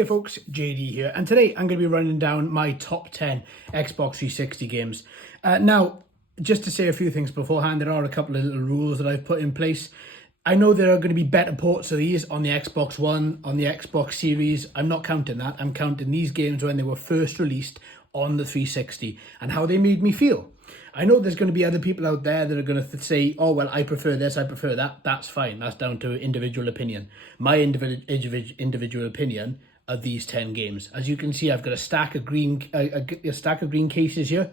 Hey folks, JD here, and today I'm going to be running down my top 10 Xbox 360 games. Now, just to say a few things beforehand, there are a couple of little rules that I've put in place. I know there are going to be better ports of these on the Xbox One, on the Xbox Series. I'm not counting that. I'm counting these games when they were first released on the 360 and how they made me feel. I know there's going to be other people out there that are going to say, oh, well, I prefer this, I prefer that. That's fine. That's down to individual opinion. My individual opinion are these 10 games. As you can see, I've got a stack of green cases here.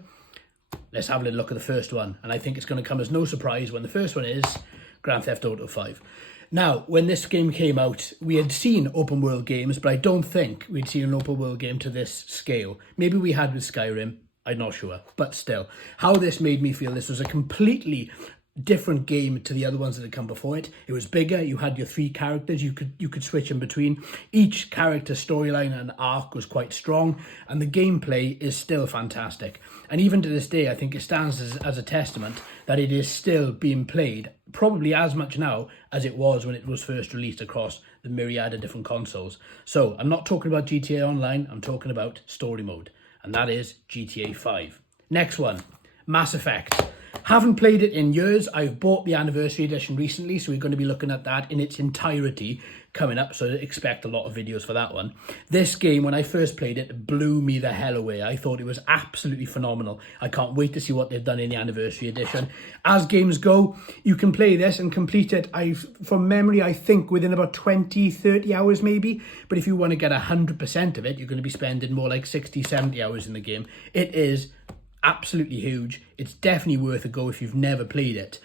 Let's have a little look at the first one. And I think it's going to come as no surprise when the first one is Grand Theft Auto 5. Now, when this game came out, we had seen open world games, but I don't think we'd seen an open world game to this scale. Maybe we had with Skyrim. I'm not sure, but still, how this made me feel, this was a completely different game to the other ones that had come before it. It was bigger, you had your three characters, you could switch in between. Each character's storyline and arc was quite strong, and the gameplay is still fantastic. And even to this day, I think it stands as a testament that it is still being played, probably as much now as it was when it was first released across the myriad of different consoles. So, I'm not talking about GTA Online, I'm talking about story mode. And that is GTA 5. Next one, Mass Effect. Haven't played it in years. I've bought the anniversary edition recently, so we're going to be looking at that in its entirety coming up, so expect a lot of videos for that one. This game, when I first played it, blew me the hell away. I thought it was absolutely phenomenal. I can't wait to see what they've done in the anniversary edition. As games go, you can play this and complete it, from memory, I think within about 20, 30 hours maybe. But if you want to get 100% of it, you're going to be spending more like 60, 70 hours in the game. It is absolutely huge. It's definitely worth a go if you've never played it.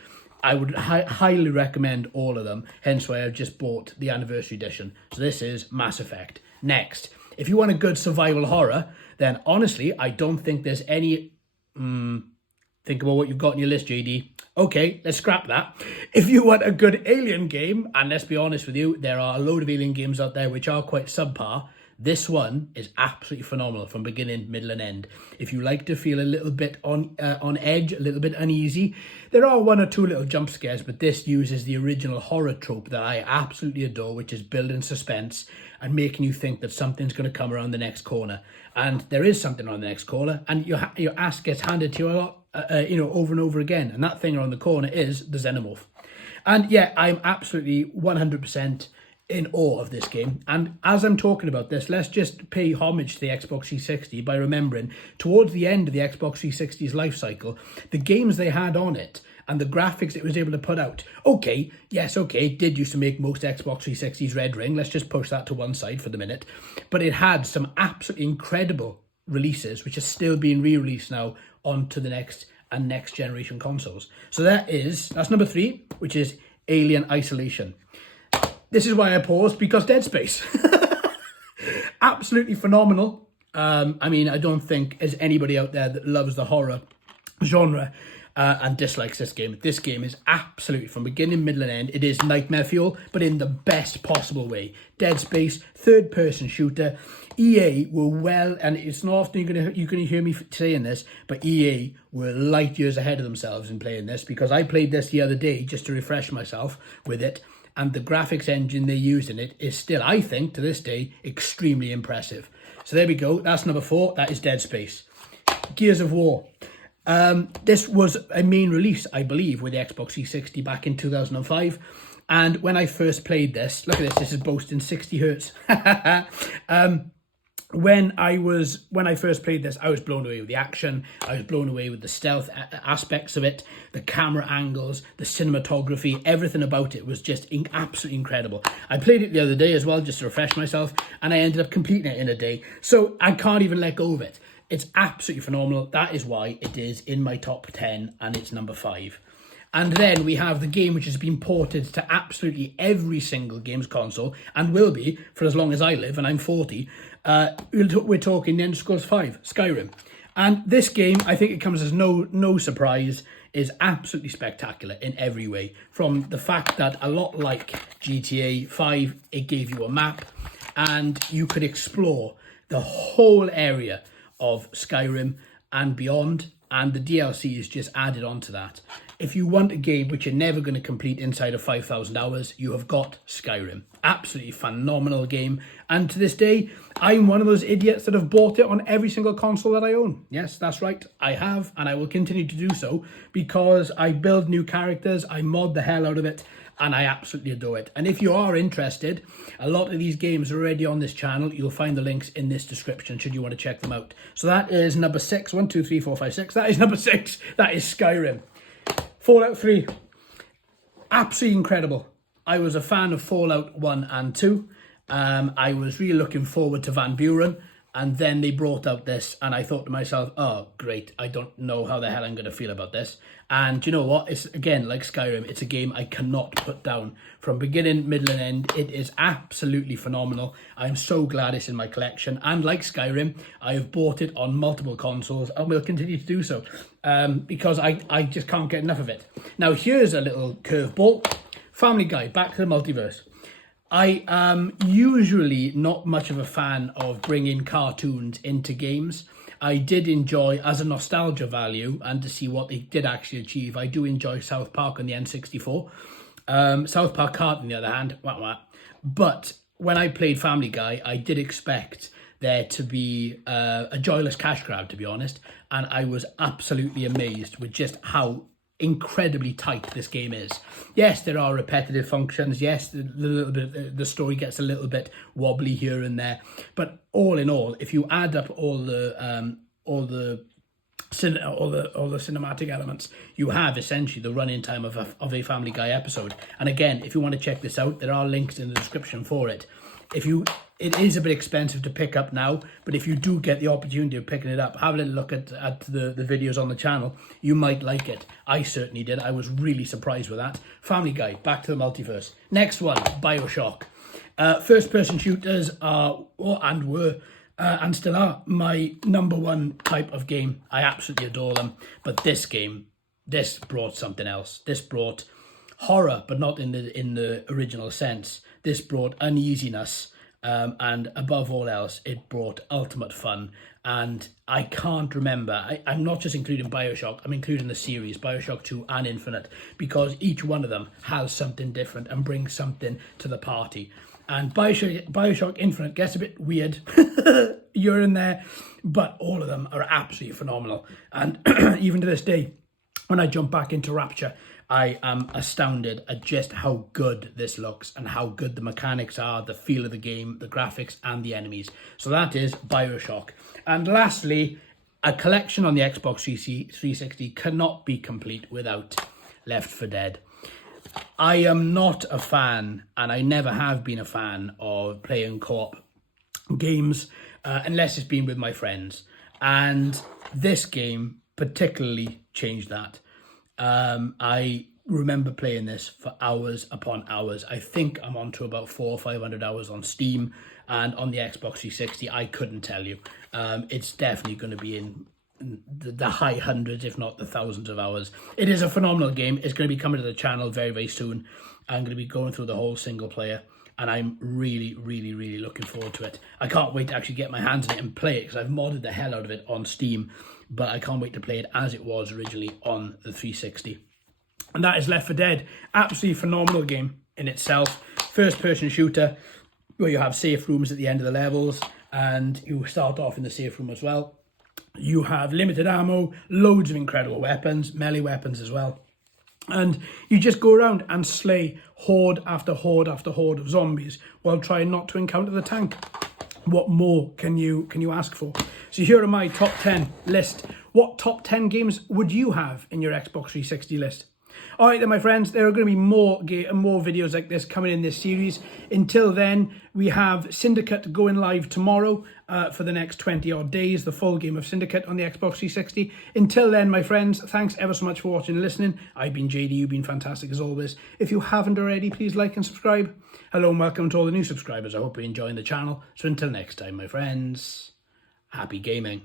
I would highly recommend all of them, hence why I've just bought the anniversary edition. So this is Mass Effect. Next, if you want a good survival horror, then honestly, I don't think there's any... think about what you've got on your list, JD. Okay, let's scrap that. If you want a good alien game, and let's be honest with you, there are a load of alien games out there which are quite subpar. This one is absolutely phenomenal from beginning, middle, and end. If you like to feel a little bit on edge, a little bit uneasy, there are one or two little jump scares, but this uses the original horror trope that I absolutely adore, which is building suspense and making you think that something's going to come around the next corner. And there is something on the next corner, and your ass gets handed to you a lot, over and over again. And that thing around the corner is the Xenomorph. And yeah, I'm absolutely 100% in awe of this game. And as I'm talking about this, let's just pay homage to the Xbox 360 by remembering towards the end of the Xbox 360's life cycle, the games they had on it and the graphics it was able to put out. Okay, it did used to make most Xbox 360's red ring. Let's just push that to one side for the minute. But it had some absolutely incredible releases which are still being re-released now onto the next generation consoles. So that's number 3, which is Alien Isolation. This is why I paused, because Dead Space. Absolutely phenomenal. I don't think there's anybody out there that loves the horror genre and dislikes this game. This game is absolutely, from beginning, middle, and end, it is nightmare fuel, but in the best possible way. Dead Space, third-person shooter. EA were well, and it's not often you're gonna hear me saying this, but EA were light years ahead of themselves in playing this, because I played this the other day just to refresh myself with it. And the graphics engine they used in it is still, I think, to this day, extremely impressive. So there we go. That's number 4. That is Dead Space. Gears of War. This was a main release, I believe, with the Xbox 360 back in 2005. And when I first played this, look at this. This is boasting 60 hertz. When I first played this, I was blown away with the action. I was blown away with the stealth aspects of it, the camera angles, the cinematography, everything about it was just absolutely incredible. I played it the other day as well, just to refresh myself, and I ended up completing it in a day. So I can't even let go of it. It's absolutely phenomenal. That is why it is in my top 10, and it's number 5. And then we have the game which has been ported to absolutely every single games console, and will be for as long as I live, and I'm 40. We're talking The Elder Scrolls 5, Skyrim. And this game, I think it comes as no surprise, is absolutely spectacular in every way. From the fact that, a lot like GTA 5, it gave you a map, and you could explore the whole area of Skyrim and beyond, and the DLC is just added on to that. if you want a game which you're never going to complete inside of 5,000 hours, you have got Skyrim. Absolutely phenomenal game. And to this day, I'm one of those idiots that have bought it on every single console that I own. Yes, that's right. I have, and I will continue to do so because I build new characters, I mod the hell out of it, and I absolutely adore it. And if you are interested, a lot of these games are already on this channel. You'll find the links in this description should you want to check them out. So that is number 6. 1, 2, 3, 4, 5, 6. That is number 6. That is Skyrim. Fallout 3. Absolutely incredible. I was a fan of Fallout 1 and 2. I was really looking forward to Van Buren. And then they brought out this, and I thought to myself, oh, great, I don't know how the hell I'm going to feel about this. And you know what? It's, again, like Skyrim, it's a game I cannot put down. From beginning, middle, and end, it is absolutely phenomenal. I'm so glad it's in my collection. And like Skyrim, I have bought it on multiple consoles, and will continue to do so, because I just can't get enough of it. Now, here's a little curveball. Family Guy, back to the multiverse. I am usually not much of a fan of bringing cartoons into games. I did enjoy, as a nostalgia value, and to see what they did actually achieve, I do enjoy South Park on the N64. South Park Kart, on the other hand, wah, wah. But when I played Family Guy, I did expect there to be a joyless cash grab, to be honest, and I was absolutely amazed with just how incredibly tight this game is. Yes, there are repetitive functions. Yes, the story gets a little bit wobbly here and there, but all in all, if you add up all the cinematic elements, you have essentially the run-in time of a Family Guy episode. And again, if you want to check this out, there are links in the description for it. It is a bit expensive to pick up now, but if you do get the opportunity of picking it up, have a little look at the videos on the channel. You might like it. I certainly did. I was really surprised with that. Family Guy, back to the multiverse. Next one, Bioshock. First-person shooters are, and were, and still are, my number one type of game. I absolutely adore them. But this game, this brought something else. This brought horror, but not in the original sense. This brought uneasiness. And above all else, it brought ultimate fun. And I can't remember, I'm not just including Bioshock, I'm including the series, Bioshock 2 and Infinite, because each one of them has something different and brings something to the party. And Bioshock Infinite gets a bit weird, you're in there, but all of them are absolutely phenomenal. And even to this day, when I jump back into Rapture, I am astounded at just how good this looks and how good the mechanics are, the feel of the game, the graphics and the enemies. So that is Bioshock. And lastly, a collection on the Xbox 360 cannot be complete without Left 4 Dead. I am not a fan, and I never have been a fan of playing co-op games unless it's been with my friends. And this game particularly changed that. I remember playing this for hours upon hours. I think I'm on to about 400 or 500 hours on Steam, and on the Xbox 360, I couldn't tell you. It's definitely going to be in the high hundreds, if not the thousands of hours. It is a phenomenal game. It's going to be coming to the channel very, very soon. I'm going to be going through the whole single player, and I'm really, really, really looking forward to it. I can't wait to actually get my hands on it and play it, because I've modded the hell out of it on Steam, but I can't wait to play it as it was originally on the 360. And that is Left 4 Dead. Absolutely phenomenal game in itself. First-person shooter, where you have safe rooms at the end of the levels, and you start off in the safe room as well. You have limited ammo, loads of incredible weapons, melee weapons as well. And you just go around and slay horde after horde after horde of zombies while trying not to encounter the tank. What more can you ask for? So here are my top 10 list. What top 10 games would you have in your Xbox 360 list? All right then, my friends, there are going to be more videos like this coming in this series. Until then, we have Syndicate going live tomorrow for the next 20 odd days, the full game of Syndicate on the Xbox 360. Until then, my friends, thanks ever so much for watching and listening. I've been JD, you've been fantastic as always. If you haven't already, please like and subscribe. Hello and welcome to all the new subscribers. I hope you're enjoying the channel. So until next time, my friends, happy gaming.